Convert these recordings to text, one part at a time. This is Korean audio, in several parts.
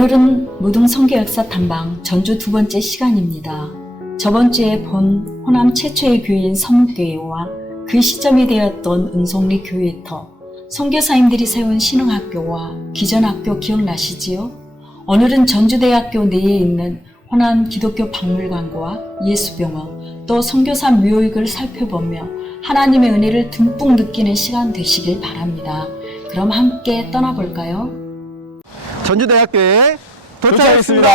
오늘은 무등 성교역사 탐방 전주 두 번째 시간입니다. 저번 주에 본 호남 최초의 교회인 성교회와 그 시점이 되었던 은송리 교회터, 선교사님들이 세운 신흥학교와 기전학교 기억나시지요? 오늘은 전주대학교 내에 있는 호남 기독교 박물관과 예수병원, 또 선교사 묘역을 살펴보며 하나님의 은혜를 듬뿍 느끼는 시간 되시길 바랍니다. 그럼 함께 떠나볼까요? 전주대학교에 도착했습니다.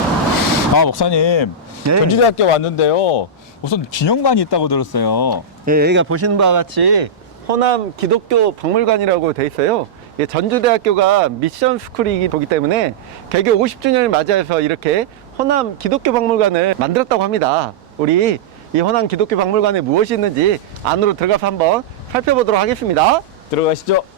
아 목사님 네. 전주대학교 왔는데요. 우선 기념관이 있다고 들었어요. 예, 여기가 보시는 바와 같이 호남 기독교 박물관이라고 돼 있어요. 예, 전주대학교가 미션 스쿨이기 때문에 개교 50주년을 맞이해서 이렇게 호남 기독교 박물관을 만들었다고 합니다. 우리 이 호남 기독교 박물관에 무엇이 있는지 안으로 들어가서 한번 살펴보도록 하겠습니다. 들어가시죠.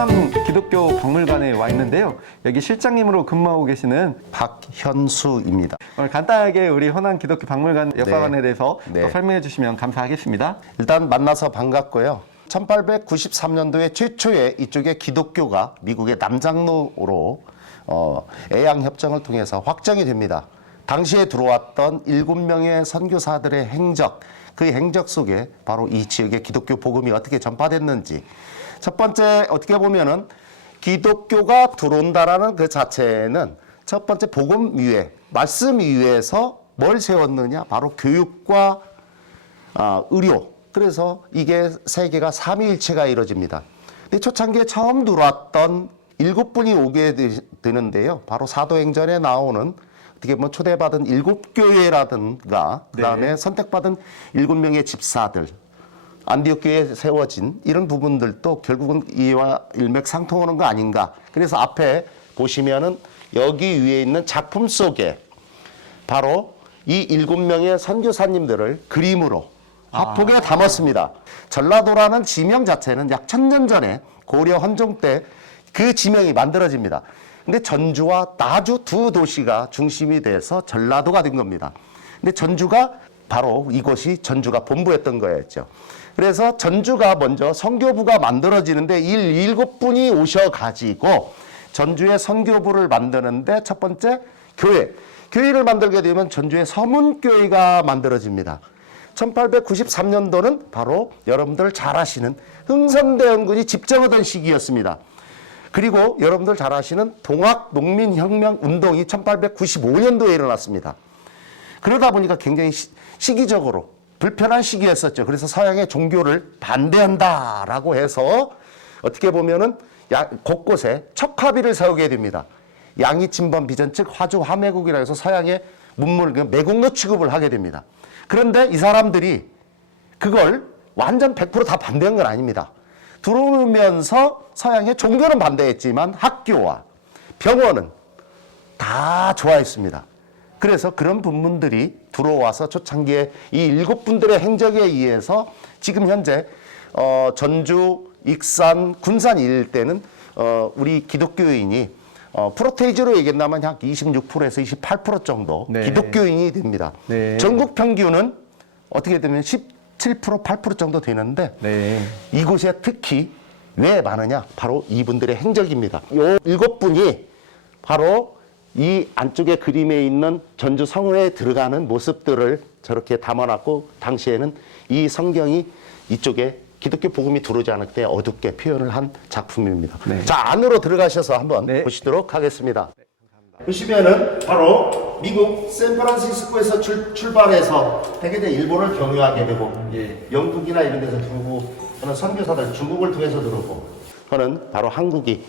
호남 기독교 박물관에 와 있는데요. 여기 실장님으로 근무하고 계시는 박현수입니다. 오늘 간단하게 우리 호남 기독교 박물관 역사관에 대해서 네. 또 설명해 주시면 감사하겠습니다. 일단 만나서 반갑고요. 1893년도에 최초의 이쪽에 기독교가 미국의 남장로로 어, 애양 협정을 통해서 확정이 됩니다. 당시에 들어왔던 일곱 명의 선교사들의 행적, 그 행적 속에 바로 이 지역의 기독교 복음이 어떻게 전파됐는지 첫 번째 어떻게 보면은 기독교가 들어온다라는 그 자체는 첫 번째 복음 위에 말씀 위에서 뭘 세웠느냐 바로 교육과 아, 의료. 그래서 이게 세계가 삼위일체가 이루어집니다. 근데 초창기에 처음 들어왔던 일곱 분이 오게 되- 되는데요. 바로 사도행전에 나오는 어떻게 보면 초대받은 일곱 교회라든가 그다음에 선택받은 일곱 명의 집사들 안디옥 교회에 세워진 이런 부분들도 결국은 이와 일맥상통하는 거 아닌가. 그래서 앞에 보시면은 여기 위에 있는 작품 속에 바로 이 일곱 명의 선교사님들을 그림으로 화폭에 담았습니다. 전라도라는 지명 자체는 약 천 년 전에 고려 헌종 때 그 지명이 만들어집니다. 근데 전주와 나주 두 도시가 중심이 돼서 전라도가 된 겁니다. 근데 전주가 바로 이곳이 전주가 본부였던 거였죠. 그래서 전주가 먼저 선교부가 만들어지는데 이 일곱 분이 오셔가지고 전주의 선교부를 만드는데 첫 번째 교회. 교회를 만들게 되면 전주의 서문교회가 만들어집니다. 1893년도는 바로 여러분들 잘 아시는 흥선대원군이 집정하던 시기였습니다. 그리고 여러분들 잘 아시는 동학 농민혁명 운동이 1895년도에 일어났습니다. 그러다 보니까 굉장히 시, 시기적으로 불편한 시기였었죠. 그래서 서양의 종교를 반대한다라고 해서 어떻게 보면은 야- 곳곳에 척화비를 세우게 됩니다. 양이 침범 비전 즉 화주 화매국이라 해서 서양의 문물 그 매국노 취급을 하게 됩니다. 그런데 이 사람들이 그걸 완전 100%다 반대한 건 아닙니다. 들어오면서 서양의 종교는 반대했지만 학교와 병원은 다 좋아했습니다. 그래서 그런 부분들이 들어와서 초창기에 이 일곱 분들의 행적에 의해서 지금 현재 어, 전주, 익산, 군산 일대는 어, 우리 기독교인이 어, 프로테이지로 얘기한다면 약 26%에서 28% 정도 네. 기독교인이 됩니다. 네. 전국 평균은 어떻게 되면 17% 8% 정도 되는데 네. 이곳에 특히 왜 많으냐? 바로 이분들의 행적입니다. 요 일곱 분이 바로 이 안쪽에 그림에 있는 전주 성회에 들어가는 모습들을 저렇게 담아놨고 당시에는 이 성경이 이쪽에 기독교 복음이 들어오지 않을 때 어둡게 표현을 한 작품입니다. 네. 자 안으로 들어가셔서 한번 네. 보시도록 하겠습니다. 보시면은 바로 미국 샌프란시스코에서 출, 출발해서 대개 일본을 경유하게 되고 예. 영국이나 이런 데서 들고 하는 선교사들 중국을 통해서 들어오고 하는 바로 한국이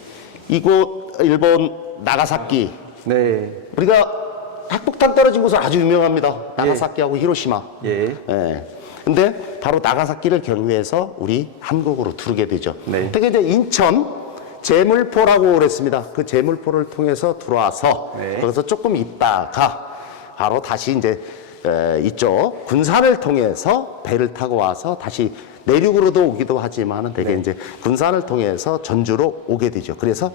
이곳 일본 나가사키 네. 우리가 핵폭탄 떨어진 곳은 아주 유명합니다. 나가사키하고 히로시마. 예. 예. 근데 바로 나가사키를 경유해서 우리 한국으로 들어오게 되죠. 네. 특히 이제 인천 제물포라고 그랬습니다. 그 제물포를 통해서 들어와서 네. 거기서 조금 있다가 바로 다시 이제 에, 이쪽 군산을 통해서 배를 타고 와서 다시 내륙으로도 오기도 하지만은 대개 이제 군산을 통해서 전주로 오게 되죠. 그래서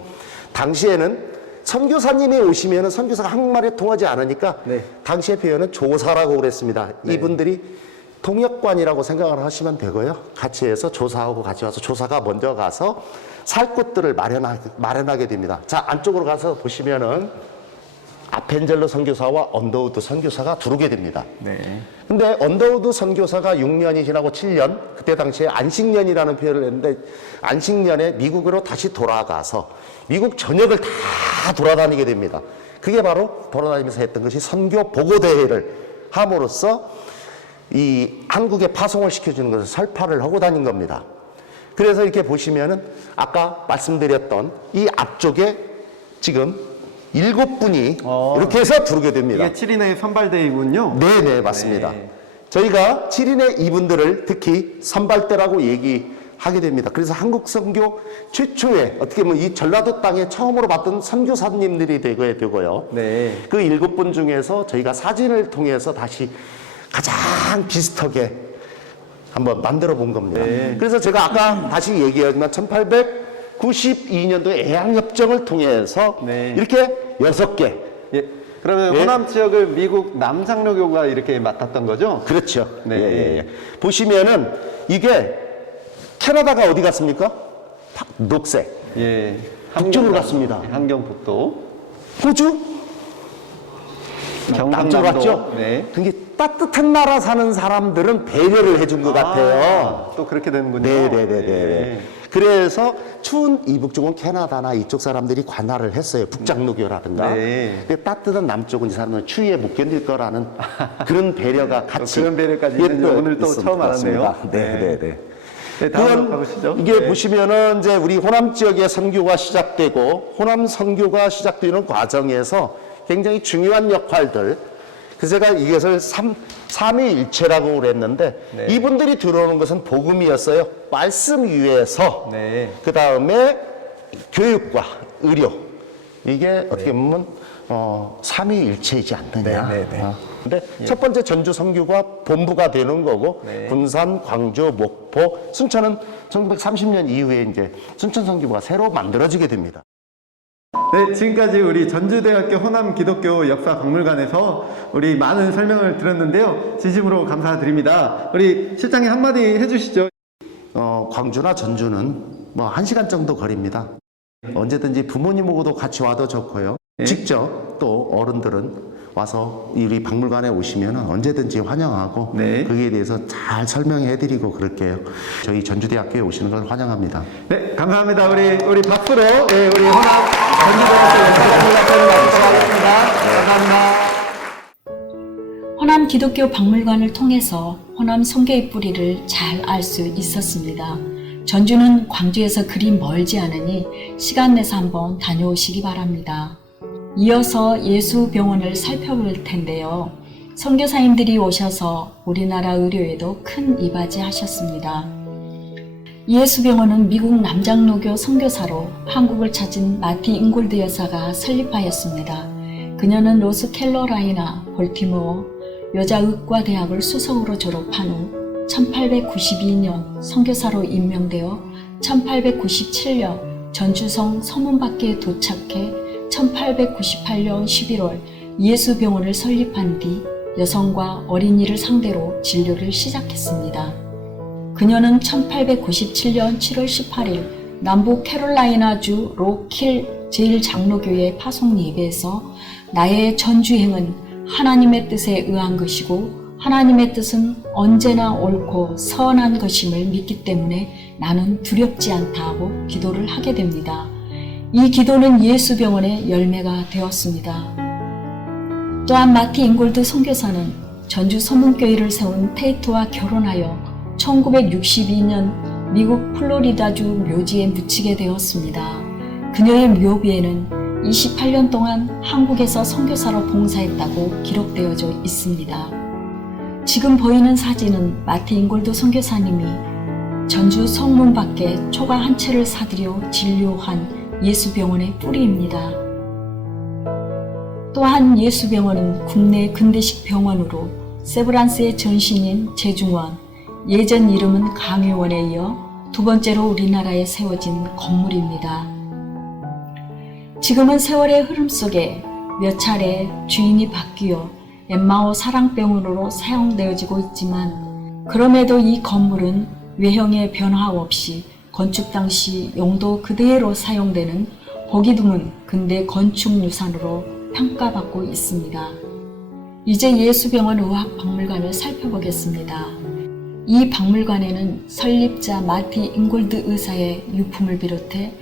당시에는 선교사님이 오시면은 선교사가 한국말에 통하지 않으니까 네. 당시의 표현은 조사라고 그랬습니다. 이분들이 통역관이라고 생각을 하시면 되고요. 같이 해서 조사하고 같이 와서 조사가 먼저 가서 살 곳들을 마련하, 마련하게 됩니다. 자, 안쪽으로 가서 보시면은 아펜젤러 선교사와 언더우드 선교사가 들어오게 됩니다. 네. 근데 언더우드 선교사가 6년이 지나고 7년, 그때 당시에 안식년이라는 표현을 했는데 안식년에 미국으로 다시 돌아가서 미국 전역을 다 돌아다니게 됩니다. 그게 바로 돌아다니면서 했던 것이 선교 보고 대회를 함으로써 이 한국에 파송을 시켜주는 것을 설파를 하고 다닌 겁니다. 그래서 이렇게 보시면은 아까 말씀드렸던 이 앞쪽에 지금 일곱 분이 어. 이렇게 해서 들어오게 됩니다. 이게 7인의 선발대이군요. 네네 맞습니다. 네. 저희가 7인의 이분들을 특히 선발대라고 얘기하게 됩니다. 그래서 한국 선교 최초의 어떻게 보면 이 전라도 땅에 처음으로 봤던 선교사님들이 되고야 되고요. 네. 그 일곱 분 중에서 저희가 사진을 통해서 다시 가장 비슷하게 한번 만들어 본 겁니다. 네. 그래서 제가 아까 다시 얘기하지만 1892년도 애양협정을 통해서 네. 이렇게 여섯 개 예. 그러면 예. 호남 지역을 미국 남장로교가 이렇게 맡았던 거죠? 그렇죠. 네. 예, 예, 예. 보시면은 이게 캐나다가 어디 갔습니까? 파- 녹색. 예. 북쪽으로 갔습니다. 함경북도. 호주? 경상남도. 남쪽으로 갔죠? 네. 그게 따뜻한 나라 사는 사람들은 배려를 해준 것 같아요. 아, 또 그렇게 되는군요. 네네네네. 예. 그래서 추운 이북 쪽은 캐나다나 이쪽 사람들이 관할을 했어요. 북장로교라든가. 네. 근데 따뜻한 남쪽은 이 사람들은 추위에 못 견딜 거라는 그런 배려가 같이. 그런 배려까지 예, 있는지 오늘 또 처음 알았네요. 있었습니다. 네. 네네 네. 네, 다음으로 그건 가보시죠. 이게 네. 보시면은 이제 우리 호남 지역의 선교가 시작되고 호남 선교가 시작되는 과정에서 굉장히 중요한 역할들. 그래서 제가 이것을 삼, 삼위일체라고 그랬는데 네. 이분들이 들어오는 것은 복음이었어요. 말씀 위에서 네. 그 다음에 교육과 의료 이게 어떻게 보면 어, 삼위일체이지 않느냐. 네, 네, 네. 어. 근데 첫 번째 전주 선교가 본부가 되는 거고 네. 군산, 광주, 목포, 순천은 1930년 이후에 이제 순천 선교부가 새로 만들어지게 됩니다. 네, 지금까지 우리 전주대학교 호남 기독교 역사 박물관에서 우리 많은 설명을 들었는데요. 진심으로 감사드립니다. 우리 실장님 한마디 해주시죠. 어, 광주나 전주는 뭐 한 시간 정도 거리입니다. 언제든지 부모님하고도 같이 와도 좋고요. 네. 직접 또 어른들은 와서 우리 박물관에 오시면 언제든지 환영하고 네. 거기에 대해서 잘 설명해 드리고 그럴게요. 저희 전주대학교에 오시는 걸 환영합니다. 네, 감사합니다. 우리 우리 박수로 네, 우리 호남 전주대학교. 호남 기독교 박물관을 통해서 호남 성교의 뿌리를 잘 알 수 있었습니다. 전주는 광주에서 그리 멀지 않으니 시간 내서 한번 다녀오시기 바랍니다. 이어서 예수병원을 살펴볼 텐데요. 선교사님들이 오셔서 우리나라 의료에도 큰 이바지 하셨습니다. 예수병원은 미국 남장로교 선교사로 한국을 찾은 마티 잉골드 여사가 설립하였습니다. 그녀는 로스캐롤라이나 볼티모어 여자의과 대학을 수석으로 졸업한 후 1892년 선교사로 임명되어 1897년 전주성 서문밖에 도착해 1898년 11월 예수병원을 설립한 뒤 여성과 어린이를 상대로 진료를 시작했습니다. 그녀는 1897년 7월 18일 남부 캐롤라이나주 로킬 제일장로교회 파송 예배에서 나의 전주행은 하나님의 뜻에 의한 것이고 하나님의 뜻은 언제나 옳고 선한 것임을 믿기 때문에 나는 두렵지 않다 하고 기도를 하게 됩니다. 이 기도는 예수병원의 열매가 되었습니다. 또한 마티 잉골드 선교사는 전주 서문교회를 세운 테이트와 결혼하여 1962년 미국 플로리다주 묘지에 묻히게 되었습니다. 그녀의 묘비에는 28년 동안 한국에서 선교사로 봉사했다고 기록되어져 있습니다. 지금 보이는 사진은 마티 잉골드 선교사님이 전주 성문 밖에 초가 한 채를 사들여 진료한 예수병원의 뿌리입니다. 또한 예수병원은 국내 근대식 병원으로 세브란스의 전신인 제중원, 예전 이름은 강요원에 이어 두 번째로 우리나라에 세워진 건물입니다. 지금은 세월의 흐름 속에 몇 차례 주인이 바뀌어 엠마오 사랑병원으로 사용되어지고 있지만 그럼에도 이 건물은 외형의 변화 없이 건축 당시 용도 그대로 사용되는 보기 드문 근대 건축 유산으로 평가받고 있습니다. 이제 예수병원 의학박물관을 살펴보겠습니다. 이 박물관에는 설립자 마티 잉골드 의사의 유품을 비롯해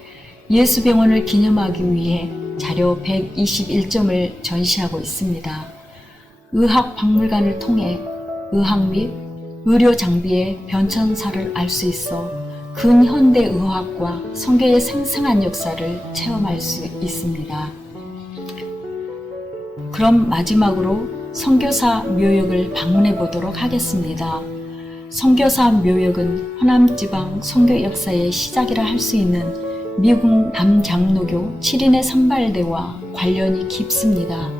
예수병원을 기념하기 위해 자료 121점을 전시하고 있습니다. 의학박물관을 통해 의학 및 의료 장비의 변천사를 알 수 있어 근현대 의학과 성교의 생생한 역사를 체험할 수 있습니다. 그럼 마지막으로 선교사 묘역을 방문해 보도록 하겠습니다. 선교사 묘역은 호남 지방 선교 역사의 시작이라 할 수 있는 미국 남장로교 7인의 선발대와 관련이 깊습니다.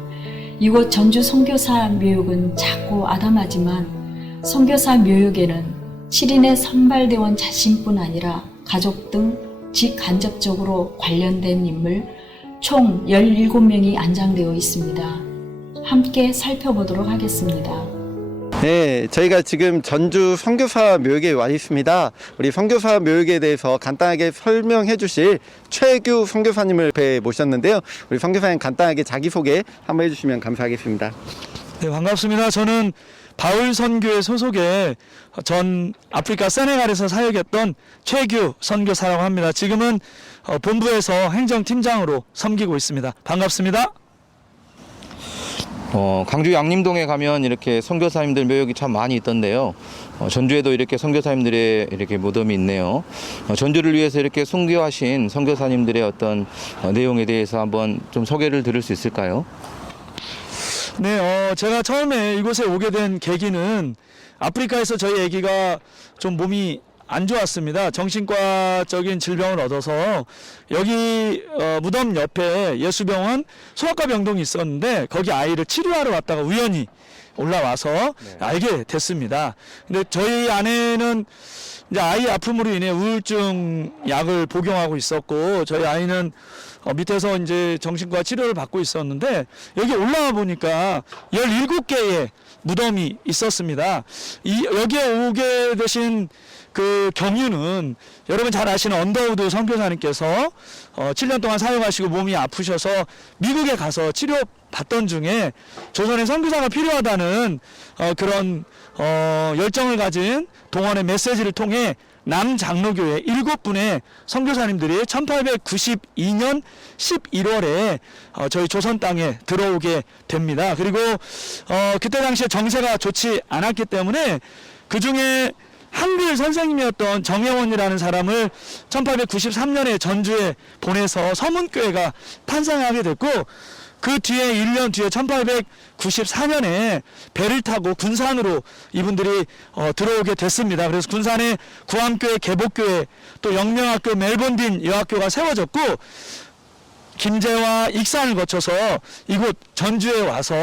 이곳 전주 선교사 묘역은 작고 아담하지만 선교사 묘역에는 7인의 선발대원 자신뿐 아니라 가족 등 직간접적으로 관련된 인물 총 17명이 안장되어 있습니다. 함께 살펴보도록 하겠습니다. 네, 저희가 지금 전주 선교사 묘역에 와 있습니다. 우리 선교사 묘역에 대해서 간단하게 설명해 주실 최규 선교사님을 뵈 모셨는데요. 우리 선교사님 간단하게 자기소개 한번 해주시면 감사하겠습니다. 네, 반갑습니다. 저는 바울 선교회 소속의 전 아프리카 세네갈에서 사역했던 최규 선교사라고 합니다. 지금은 어, 본부에서 행정팀장으로 섬기고 있습니다. 반갑습니다. 어, 광주 양림동에 가면 이렇게 선교사님들 묘역이 참 많이 있던데요. 어, 전주에도 이렇게 선교사님들의 이렇게 무덤이 있네요. 어, 전주를 위해서 이렇게 순교하신 선교사님들의 어떤 어, 내용에 대해서 한번 좀 소개를 들을 수 있을까요? 네, 어, 제가 처음에 이곳에 오게 된 계기는 아프리카에서 저희 아기가 좀 몸이 안 좋았습니다. 정신과적인 질병을 얻어서 여기 어, 무덤 옆에 예수병원 소아과 병동이 있었는데 거기 아이를 치료하러 왔다가 우연히 올라와서 알게 됐습니다. 근데 저희 아내는 이제 아이 아픔으로 인해 우울증 약을 복용하고 있었고 저희 아이는 어, 밑에서 이제 정신과 치료를 받고 있었는데 여기 올라와 보니까 17개의 무덤이 있었습니다. 이 여기에 오게 되신 그 경유는 여러분 잘 아시는 언더우드 선교사님께서 어, 7년 동안 사역하시고 몸이 아프셔서 미국에 가서 치료 받던 중에 조선의 선교사가 필요하다는 어, 그런 어, 열정을 가진 동원의 메시지를 통해 남장로교회 일곱 분의 선교사님들이 1892년 11월에 어, 저희 조선 땅에 들어오게 됩니다. 그리고 어, 그때 당시에 정세가 좋지 않았기 때문에 그 중에 한글 선생님이었던 정혜원이라는 사람을 1893년에 전주에 보내서 서문교회가 탄생하게 됐고 그 뒤에 1년 뒤에 1894년에 배를 타고 군산으로 이분들이 어, 들어오게 됐습니다. 그래서 군산에 구암교회, 개복교회, 또 영명학교, 멜본딘 여학교가 세워졌고 김제와 익산을 거쳐서 이곳 전주에 와서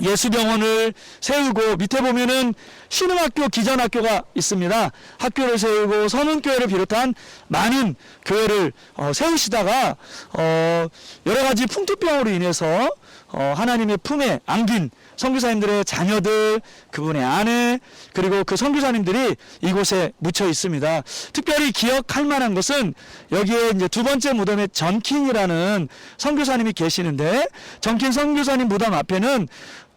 예수병원을 세우고 밑에 보면은 신흥학교 기전학교가 있습니다. 학교를 세우고 선운교회를 비롯한 많은 교회를 어, 세우시다가 어, 여러 가지 풍토병으로 인해서 어, 하나님의 품에 안긴 선교사님들의 자녀들, 그분의 아내, 그리고 그 선교사님들이 이곳에 묻혀 있습니다. 특별히 기억할 만한 것은 여기에 이제 두 번째 무덤에 전킨이라는 선교사님이 계시는데 전킨 선교사님 무덤 앞에는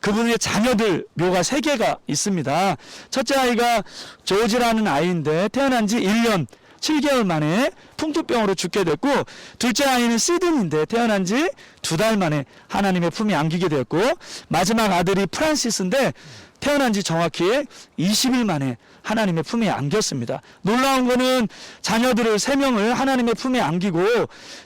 그분의 자녀들 묘가 세 개가 있습니다. 첫째 아이가 조지라는 아이인데 태어난 지 1년 7개월 만에 풍토병으로 죽게 됐고 둘째 아이는 시든인데 태어난 지 두 달 만에 하나님의 품에 안기게 되었고 마지막 아들이 프란시스인데 태어난 지 정확히 20일 만에 하나님의 품에 안겼습니다. 놀라운 거는 자녀들을 세 명을 하나님의 품에 안기고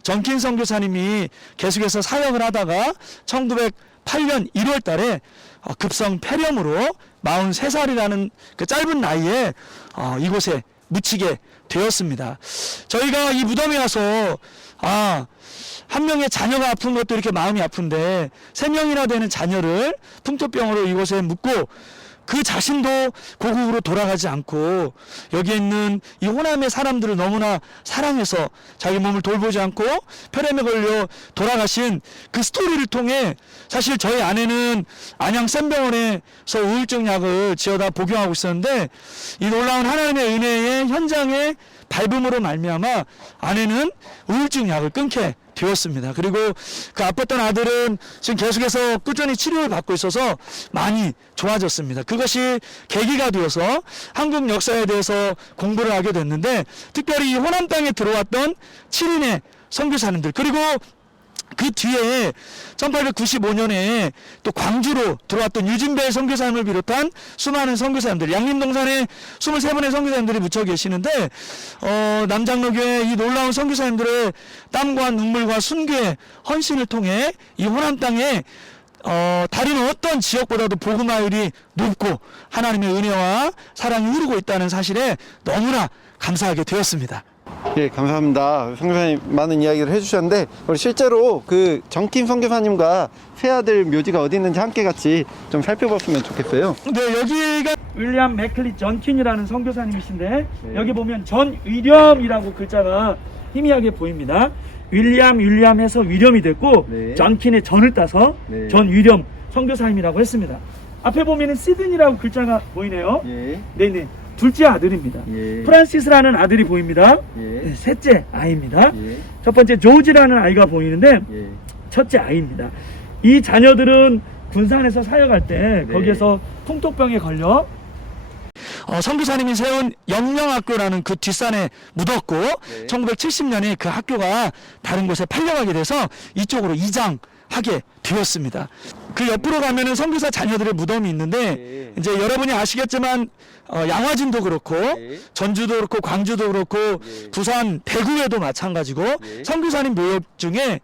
정킨 선교사님이 계속해서 사역을 하다가 1908년 1월 달에 어, 급성 폐렴으로 43살이라는 그 짧은 나이에 어, 이곳에 묻히게 되었습니다. 저희가 이 무덤에 와서 아, 한 명의 자녀가 아픈 것도 이렇게 마음이 아픈데 세 명이나 되는 자녀를 풍토병으로 이곳에 묻고 그 자신도 고국으로 돌아가지 않고 여기에 있는 이 호남의 사람들을 너무나 사랑해서 자기 몸을 돌보지 않고 폐렴에 걸려 돌아가신 그 스토리를 통해 사실 저희 아내는 안양 쌤병원에서 우울증 약을 지어다 복용하고 있었는데 이 놀라운 하나님의 은혜의 현장에 밟음으로 말미암아 아내는 우울증 약을 끊게 되었습니다. 그리고 그 아팠던 아들은 지금 계속해서 꾸준히 치료를 받고 있어서 많이 좋아졌습니다. 그것이 계기가 되어서 한국 역사에 대해서 공부를 하게 됐는데 특별히 이 호남 땅에 들어왔던 7인의 선교사님들 그리고 그 뒤에 1895년에 또 광주로 들어왔던 유진배 선교사님을 비롯한 수많은 선교사님들 양림동산에 23분의 선교사님들이 묻혀 계시는데 어, 남장로교회 이 놀라운 선교사님들의 땀과 눈물과 순교의 헌신을 통해 이 호남 땅에 어, 다른 어떤 지역보다도 복음화율이 높고 하나님의 은혜와 사랑이 흐르고 있다는 사실에 너무나 감사하게 되었습니다. 예, 감사합니다. 선교사님 많은 이야기를 해주셨는데 우리 실제로 그 정킴 선교사님과 새 아들 묘지가 어디 있는지 함께 같이 좀 살펴봤으면 좋겠어요. 네, 여기가 윌리엄 맥클리 전킨이라는 선교사님이신데 여기 보면 전 위렴이라고 글자가 희미하게 보입니다. 윌리엄 윌리엄 해서 위렴이 됐고 네. 전킨의 전을 따서 네. 전 위렴 선교사님이라고 했습니다. 앞에 보면은 시드니라고 글자가 보이네요. 예, 네네. 둘째 아들입니다. 예, 프란시스라는 아들이 보입니다. 네, 예, 셋째 아이입니다. 예, 첫 번째 조지라는 아이가 보이는데 예. 첫째 아이입니다. 이 자녀들은 군산에서 사역할 때 네. 거기에서 풍토병에 걸려 어, 선교사님이 세운 영영학교라는 그 뒷산에 묻었고 네. 1970년에 그 학교가 다른 곳에 팔려가게 돼서 이쪽으로 이장 하게 되었습니다. 그 옆으로 가면은 선교사 자녀들의 무덤이 있는데 네. 이제 여러분이 아시겠지만 어, 양화진도 그렇고 네. 전주도 그렇고 광주도 그렇고 네. 부산 대구에도 마찬가지고 네. 선교사님 묘역 중에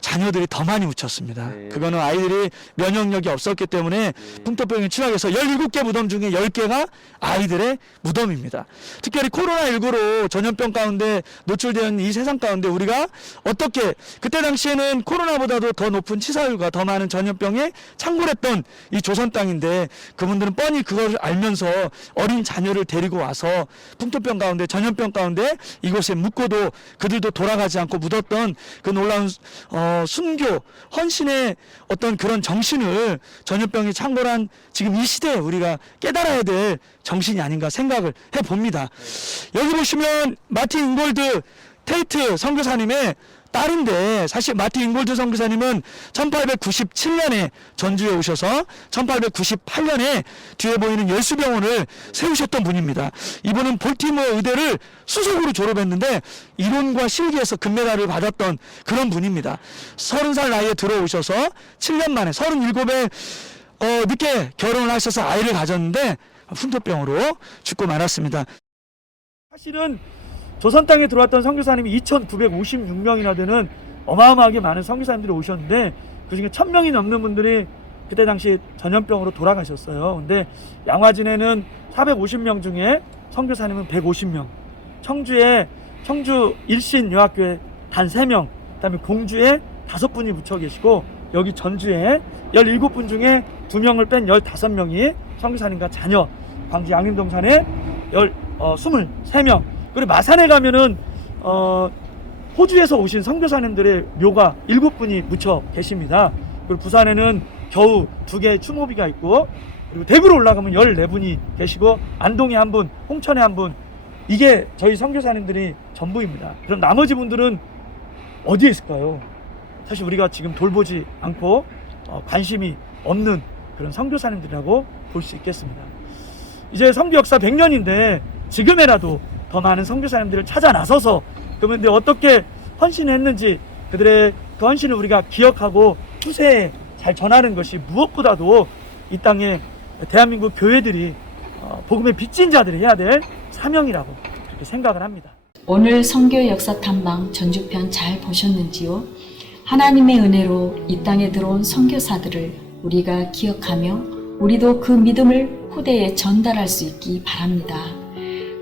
자녀들이 더 많이 묻혔습니다. 네. 그거는 아이들이 면역력이 없었기 때문에 풍토병에 취약해서 17개 무덤 중에 10개가 아이들의 무덤입니다. 특별히 코로나19로 전염병 가운데 노출된 이 세상 가운데 우리가 어떻게 그때 당시에는 코로나보다도 더 높은 치사율과 더 많은 전염병에 창궐했던 이 조선 땅인데 그분들은 뻔히 그걸 알면서 어린 자녀를 데리고 와서 풍토병 가운데 전염병 가운데 이곳에 묻고도 그들도 돌아가지 않고 묻었던 그 놀라운 어, 순교 헌신의 어떤 그런 정신을 전염병이 창궐한 지금 이 시대에 우리가 깨달아야 될 정신이 아닌가 생각을 해 봅니다. 여기 보시면 마틴 잉골드 테이트 선교사님의 딸인데 사실 마틴 잉골드 선교사님은 1897년에 전주에 오셔서 1898년에 뒤에 보이는 열수병원을 세우셨던 분입니다. 이분은 볼티모어 의대를 수석으로 졸업했는데 이론과 실기에서 금메달을 받았던 그런 분입니다. 30살 나이에 들어오셔서 7년 만에 37에 어, 늦게 결혼을 하셔서 아이를 가졌는데 풍토병으로 죽고 말았습니다. 사실은 조선 땅에 들어왔던 선교사님이 2,956명이나 되는 어마어마하게 많은 선교사님들이 오셨는데 그중에 1,000명이 넘는 분들이 그때 당시 전염병으로 돌아가셨어요. 근데 양화진에는 450명 중에 선교사님은 150명, 청주에 청주 일신 여학교에 단 3명, 그다음에 공주에 5분이 묻혀 계시고 여기 전주에 17분 중에 2명을 뺀 15명이 선교사님과 자녀, 광주 양림동산에 열, 어, 23명. 그리고 마산에 가면은 어, 호주에서 오신 선교사님들의 묘가 일곱 분이 묻혀 계십니다. 그리고 부산에는 겨우 두 개의 추모비가 있고 그리고 대구로 올라가면 14분이 계시고 안동에 한 분, 홍천에 한 분. 이게 저희 선교사님들이 전부입니다. 그럼 나머지 분들은 어디에 있을까요? 사실 우리가 지금 돌보지 않고 어, 관심이 없는 그런 선교사님들이라고 볼 수 있겠습니다. 이제 선교 역사 100년인데 지금에라도 더 많은 선교사님들을 찾아 나서서 근데 어떻게 헌신했는지 그들의 그 헌신을 우리가 기억하고 후세에 잘 전하는 것이 무엇보다도 이 땅에 대한민국 교회들이 어, 복음의 빚진 자들이 해야 될 사명이라고 그렇게 생각을 합니다. 오늘 성교 역사 탐방 전주편 잘 보셨는지요? 하나님의 은혜로 이 땅에 들어온 선교사들을 우리가 기억하며 우리도 그 믿음을 후대에 전달할 수 있기 바랍니다.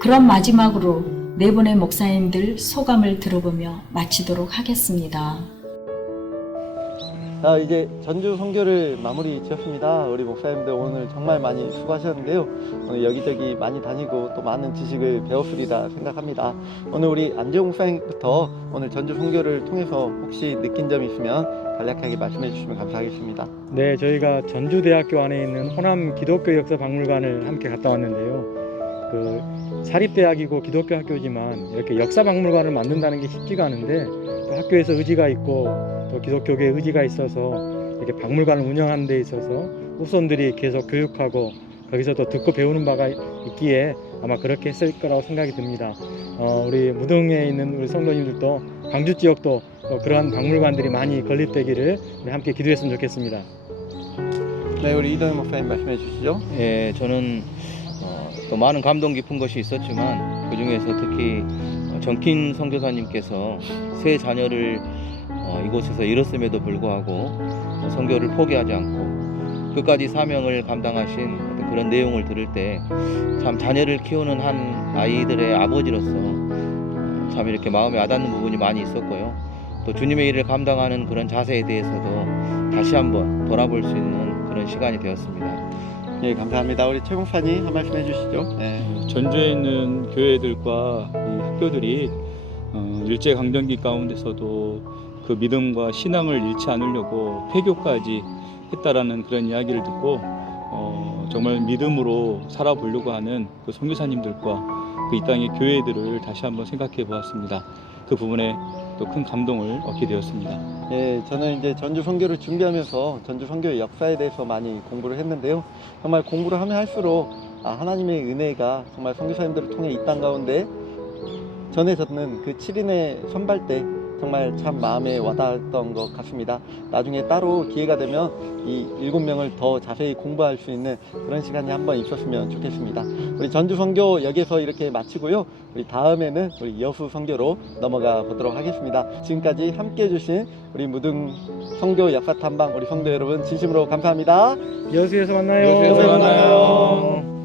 그럼 마지막으로 네 분의 목사님들 소감을 들어보며 마치도록 하겠습니다. 자 이제 전주 선교를 마무리 지었습니다. 우리 목사님들 오늘 정말 많이 수고하셨는데요. 오늘 여기저기 많이 다니고 또 많은 지식을 배웠으리라 생각합니다. 오늘 우리 안재홍 목사님부터 오늘 전주 선교를 통해서 혹시 느낀 점 있으면 간략하게 말씀해 주시면 감사하겠습니다. 네, 저희가 전주대학교 안에 있는 호남 기독교 역사 박물관을 함께 갔다 왔는데요. 그 사립대학이고 기독교 학교지만 이렇게 역사 박물관을 만든다는 게 쉽지가 않은데 또 학교에서 의지가 있고 또 기독교계의 의지가 있어서 이렇게 박물관을 운영하는 데 있어서 후손들이 계속 교육하고 거기서 또 듣고 배우는 바가 있기에 아마 그렇게 했을 거라고 생각이 듭니다. 어, 우리 무등에 있는 우리 성도님들도 광주 지역도 또 그러한 박물관들이 많이 건립되기를 우리 함께 기도했으면 좋겠습니다. 네, 우리 이동현 목사님 말씀해 주시죠. 예, 저는 어, 또 많은 감동 깊은 것이 있었지만 그 중에서 특히 어, 정킨 선교사님께서 세 자녀를 어, 이곳에서 잃었음에도 불구하고 어, 선교를 포기하지 않고 끝까지 사명을 감당하신 그런 내용을 들을 때 참 자녀를 키우는 한 아이들의 아버지로서 어, 참 이렇게 마음에 와닿는 부분이 많이 있었고요. 또 주님의 일을 감당하는 그런 자세에 대해서도 다시 한번 돌아볼 수 있는 그런 시간이 되었습니다. 예, 감사합니다. 우리 최 목사님 한 말씀 해주시죠. 네. 전주에 있는 교회들과 이 학교들이 어, 일제 강점기 가운데서도 그 믿음과 신앙을 잃지 않으려고 폐교까지 했다라는 그런 이야기를 듣고 어, 정말 믿음으로 살아보려고 하는 그 선교사님들과 그 이 땅의 교회들을 다시 한번 생각해 보았습니다. 그 부분에 또 큰 감동을 얻게 되었습니다. 예, 저는 이제 전주 선교를 준비하면서 전주 선교의 역사에 대해서 많이 공부를 했는데요. 정말 공부를 하면 할수록 아, 하나님의 은혜가 정말 선교사님들을 통해 이 땅 가운데 전해졌는 그 7인의 선발대 정말 참 마음에 와닿았던 것 같습니다. 나중에 따로 기회가 되면 이 일곱 명을 더 자세히 공부할 수 있는 그런 시간이 한번 있었으면 좋겠습니다. 우리 전주 선교 여기서 이렇게 마치고요. 우리 다음에는 우리 여수 선교로 넘어가 보도록 하겠습니다. 지금까지 함께 해주신 우리 무등 선교 역사 탐방 우리 성도 여러분 진심으로 감사합니다. 여수에서 만나요. 여수에서 만나요.